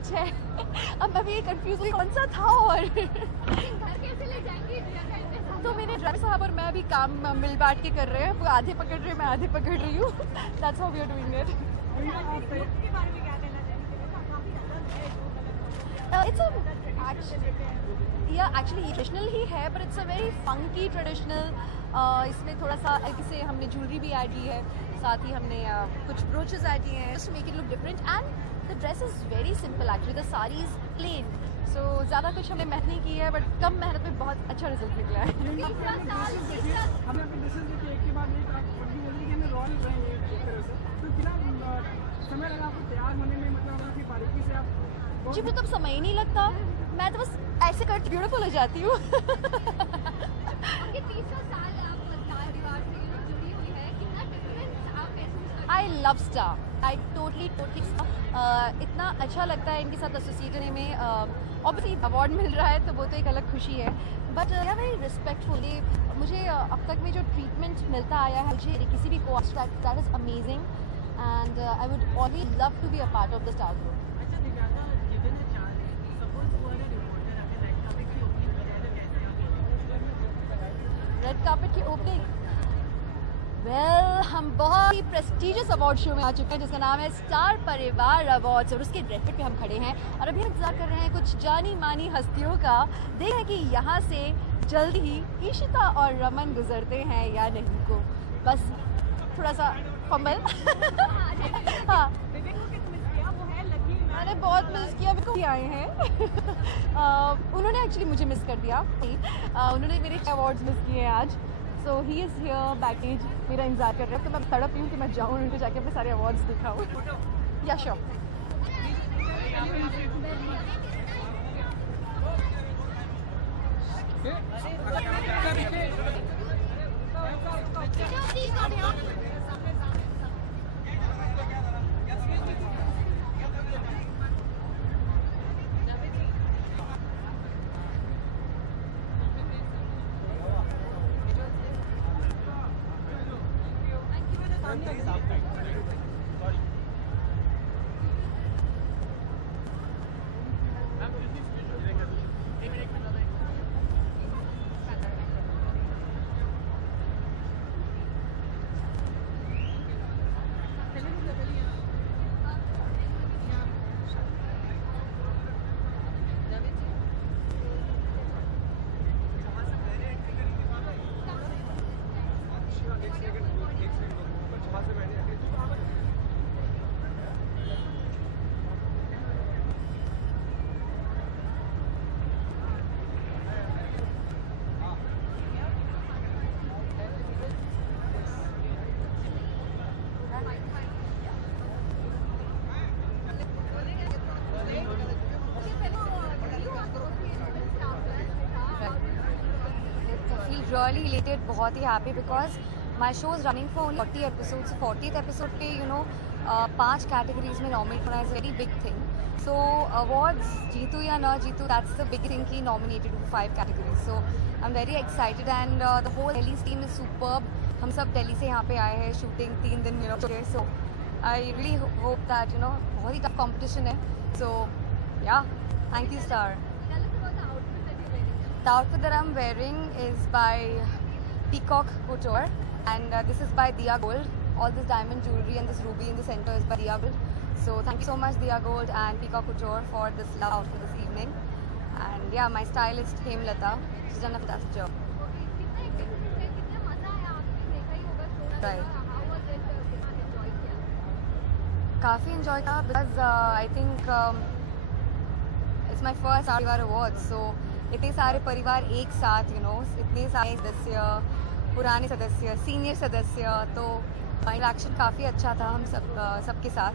कुछ है। अब मैं भी कंफ्यूज हुई कौन सा था और घर कैसे ले जाएंगे दिया का इतने सारे? तो मेरे ड्राइवर साहब और मैं अभी काम मिल बांट के कर रहे हैं। वो आधे पकड़ रहे हैं, मैं आधे पकड़ रही हूँ। That's how we are doing it. के बारे में क्या कहना चाहेंगे? काफी अलग है इट्स एक्चुअली ट्रेडिशनल ही है, but it's a very funky traditional. इसमें थोड़ा सा से हमने ज्वेलरी भी ऐड की है, साथ ही हमने कुछ ब्रोचेस ऐड किए हैं to make it look different. And the dress is very simple actually, the sari is plain. So ज़्यादा कुछ हमने मेहनत नहीं की है, बट कम मेहनत में बहुत अच्छा रिजल्ट निकला है। हमें अपने ड्रेसेस देखिए एक के बाद एक आप अभी बोल रही कि हमें रॉयल रहेंगे एक तरह से, तो कितना समय लगा आपको तैयार होने में, मतलब काफ़ी बारीकी से आप जी, मुझे तो समय ही नहीं लगता, मैं तो बस ऐसे कर ब्यूटीफुल हो जाती हूँ। उनके 30वां साल आप स्टार परिवार से जुड़ी हुई है, कितना डिफरेंस आप महसूस करते हैं? I love star, I totally इतना अच्छा लगता है इनके साथ एसोसिएट होने में। ऑब्वियसली अवार्ड मिल रहा है तो वो तो एक अलग खुशी है, बट वेरी रिस्पेक्टफुली मुझे अब तक में जो ट्रीटमेंट मिलता आया है मुझे किसी भी को that is amazing and I would always love to be a part of the star group. अच्छा दिव्यांका, जितने चार हैं, सपोज वो है रिपोर्टर अपने रेड कार्पेट की ओपनिंग कर रहे हैं, कैसे रेड कार्पेट की ओपनिंग, वेल हम बहुत ही प्रेस्टिजियस अवार्ड शो में आ चुके हैं जिसका नाम है स्टार परिवार अवार्ड्स, और उसके रेड पे हम खड़े हैं और अभी हम इंतजार कर रहे हैं कुछ जानी मानी हस्तियों का। देखें कि यहाँ से जल्द ही ईशिता और रमन गुजरते हैं या नहीं को, बस थोड़ा सा फंबल। हाँ, मैंने बहुत मिस किया, बिल्कुल ही आए हैं। उन्होंने एक्चुअली मुझे मिस कर दिया, उन्होंने मेरे अवार्ड्स मिस किए हैं आज। सो ही इज़ हियर बैकेज, मेरा इंतजार कर रहे हैं, तो मैं तड़प रही हूँ कि मैं जाऊँ उनको जाके अपने सारे अवार्ड्स दिखाऊँ। या श्योर। Really elated, बहुत ही happy because my show is running for only 40 episodes. 40th episode पे 5 categories में nominate होना is a very big thing. So awards Jitu या ना Jitu, that's the big thing कि nominated for 5 categories. So I'm very excited and the whole Delhi's team is superb. हम सब दिल्ली से यहाँ पे आए हैं, shooting 3 दिन so I really hope that बहुत ही tough competition है. So yeah, thank you Star. The outfit that I'm wearing is by Peacock Couture and this is by Dia Gold. All this diamond jewelry and this ruby in the center is by Dia Gold. So thank you so much Dia Gold and Peacock Couture for this love outfit this evening. And yeah, my stylist Hemlata, she's done a fantastic job. Right. काफ़ी enjoy किया because I think it's my first Star परिवार Awards. So इतने सारे परिवार एक साथ इतने सारे सदस्य, पुराने सदस्य, सीनियर सदस्य, तो इंटरेक्शन काफ़ी अच्छा था हम सबके साथ.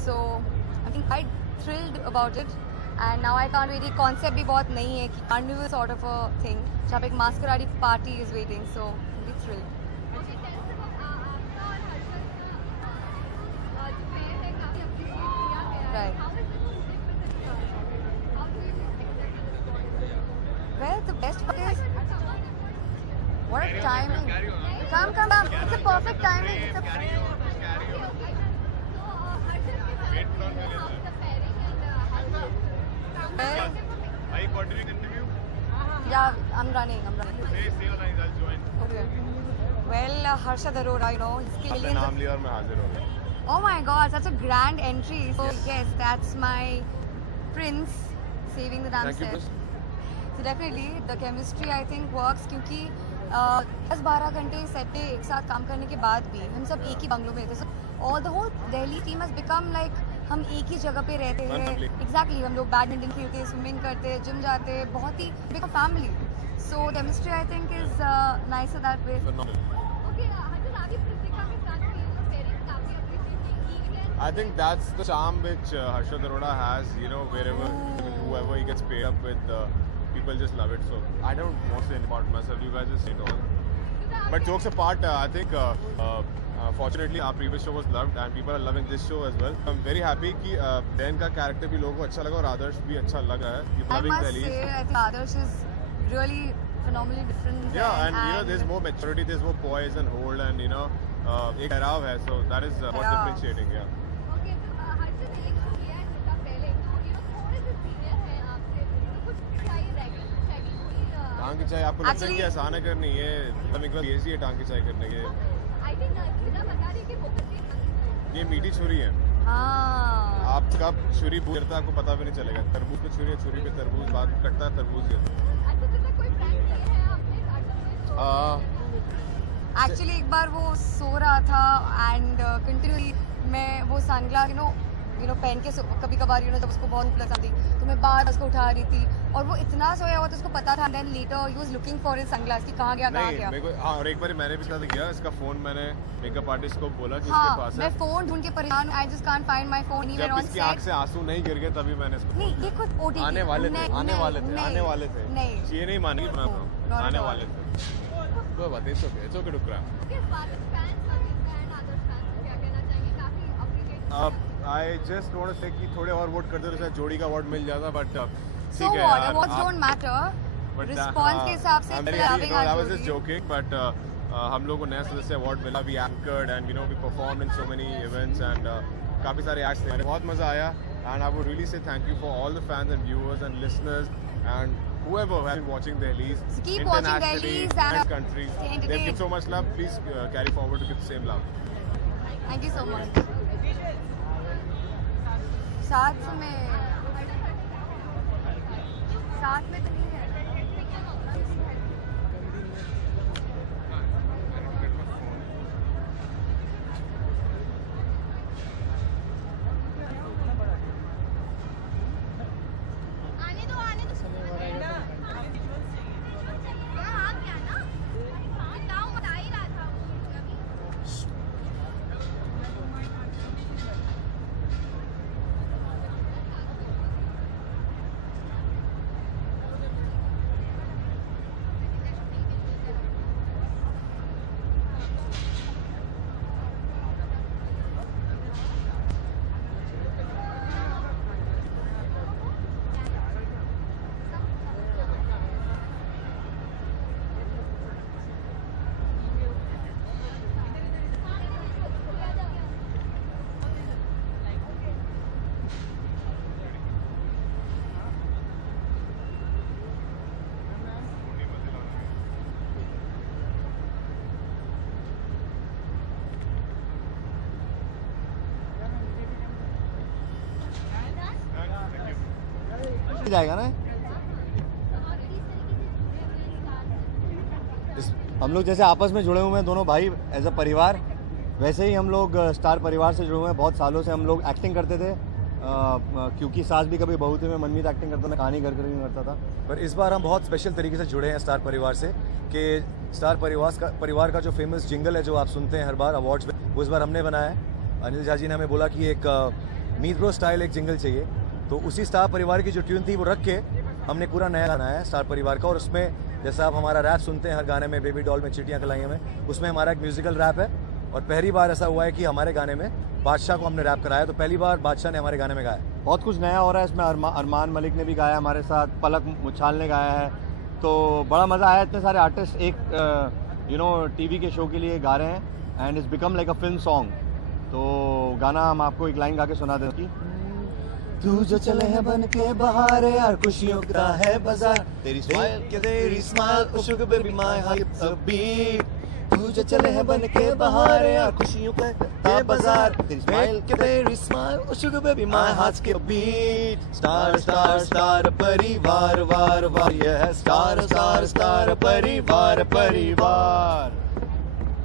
So I think I thrilled about it and now I can't wait. Concept भी बहुत नहीं है कि carnival sort of a thing जहाँ पे एक masquerade party is waiting. So we thrilled. Right. Well, the best part is what a timing. Come. It's a perfect timing. It's a Are you continuing interview? Yeah, I'm running. Say your lines, I'll join. Okay. Well, Harshad Arora, you know, he's अपना killing नाम लिया और मैं हाजिर हो गया. Oh my god, such a grand entry. So yes, that's my prince saving the damn Thank you, set. Prince. So definitely the chemistry I think works क्योंकि 10-12 घंटे सेट पे एक साथ काम करने के बाद भी हम सब एक ही बंगलो में थे. So all the whole Delhi team has become like हम एक ही जगह पे रहते One हैं. family. Exactly, हम लोग बैडमिंटन खेलते, स्विमिंग करते, जिम जाते, बहुत ही big family. So chemistry I think is nicer that way. Phenomenal. Okay Harshad आप भी कृतिका के साथ की पेयरिंग काफी अप्रिशिएट की है. I think that's the charm which Harshad Arora has, you know, wherever, whoever he gets paired up with, people just love it. So I don't want to say anything about myself, you guys just say it all. But jokes apart, I think fortunately our previous show was loved and people are loving this show as well. I'm very happy कि Dan का character भी लोगों को अच्छा लगा और आदर्श भी अच्छा लगा है. People I loving must Delhi. say, I think Adarsh is really phenomenally different. Yeah, and you know, there's more maturity, there's more poise and hold, and you know, एक ठहराव है, so that is what's Yeah. differentiating, yeah. Okay तो हर्षद एक show किया है जिसका पहले तो ये थोड़े से सीनियर हैं आपसे तो कुछ चाहिए रहेगा कुछ चाहिए कोई टांग की चाय आपको लगता है Actually- कि आसान है करनी ये मतलब एक बार इजी है टांग की चाय करने के. आई थिंक सीधा बता रही कि फोकस ये मीठी छुरी है. हाँ. आप कब छुरी गिरता है आपको पता भी नहीं चलेगा. तरबूज पे छुरी है, छुरी पे तरबूज, बाद में कटता है तरबूज गिरता अच्छा तो कोई प्रैंक किए हैं आपने हर्षद है. एक्चुअली एक बार वो सो रहा था एंड कंटिन्यूली मैं वो सनग्लास यू नो पहन के कभी कभार जब उसको बहुत धूप लगती तो मैं बार उसको उठा रही थी और वो इतना सोया हुआ था उसको पता था. Then later he was looking for his sunglass कि कहाँ गया नहीं गया. मेरे को हाँ और एक बार मैंने भी साथ किया इसका फोन मैंने मेकअप आर्टिस्ट को बोला कि इसके हाँ पास मैं है. फोन ढूंढ के परेशान I just can't find my phone even जब ऑन इसकी आंख सेट. से आंसू नहीं गिर गए तभी मैंने इसको नहीं ये खुद ओटीटी आने वाले थे आने वाले थे नहीं ये नहीं मानेगी मैं not at आने all. वाले थे. कोई बात नहीं, इट्स ओके टुकड़ा. के बाद fans Amit and other fans को क्या कहना चाहेंगे काफी अप्रिशिएट अब आई जस्ट वांट टू से कि थोड़े और वोट करते तो शायद जोड़ी का अवार्ड मिल जाता but so what awards don't matter. Response के हिसाब से I was just joking, but हम लोग को नया सदस्य अवार्ड मिला. We anchored and you know we performed in so many events and काफी सारे acts थे. बहुत मजा आया and I would really say thank you for all the fans and viewers and listeners and whoever has been watching Delhi's So keep watching internationally Delhi's and and country. stay They've entertained. given so much love. Please carry forward to give the same love. Thank you so much. साथ में तो नहीं है. आने दो हाँ, आप क्या ना बताओ बता ही रहा था वो अभी. जाएगा ना हम लोग जैसे आपस में जुड़े हुए हैं दोनों भाई एज अ परिवार, वैसे ही हम लोग स्टार परिवार से जुड़े हुए हैं. बहुत सालों से हम लोग एक्टिंग करते थे क्योंकि सास भी कभी बहू थी में मनमीत एक्टिंग करता था, कहानी घर नहीं करता था. पर इस बार हम बहुत स्पेशल तरीके से जुड़े हैं स्टार परिवार से कि स्टार परिवार का जो फेमस जिंगल है जो आप सुनते हैं हर बार अवार्ड्स में, वो इस बार हमने बनाया है. अनिल झा जी ने हमें बोला कि एक मीत ब्रो स्टाइल एक जिंगल चाहिए, तो उसी स्टार परिवार की जो ट्यून थी वो रख के हमने पूरा नया गाना है स्टार परिवार का. और उसमें जैसा आप हमारा रैप सुनते हैं हर गाने में, बेबी डॉल में, चिट्टियाँ कलाइयाँ में, उसमें हमारा एक म्यूजिकल रैप है. और पहली बार ऐसा हुआ है कि हमारे गाने में बादशाह को हमने रैप कराया, तो पहली बार बादशाह ने हमारे गाने में गाया. बहुत कुछ नया हो रहा है इसमें. अरमान मलिक ने भी गाया हमारे साथ, पलक मुच्छाल ने गाया है, तो बड़ा मज़ा आया. इतने सारे आर्टिस्ट एक टीवी के शो के लिए गा रहे हैं and it's become like a film song. तो गाना हम आपको एक लाइन गा के सुना दें कि तू जो चले है बन के बहार यार खुशियों का है बाजार तेरी smile sugar baby my heart a beat तू जो चले है बन के बहार यार खुशियों का है बाजार तेरी smile sugar baby my heart के बीट स्टार स्टार स्टार परिवार वार वार यह स्टार स्टार स्टार परिवार परिवार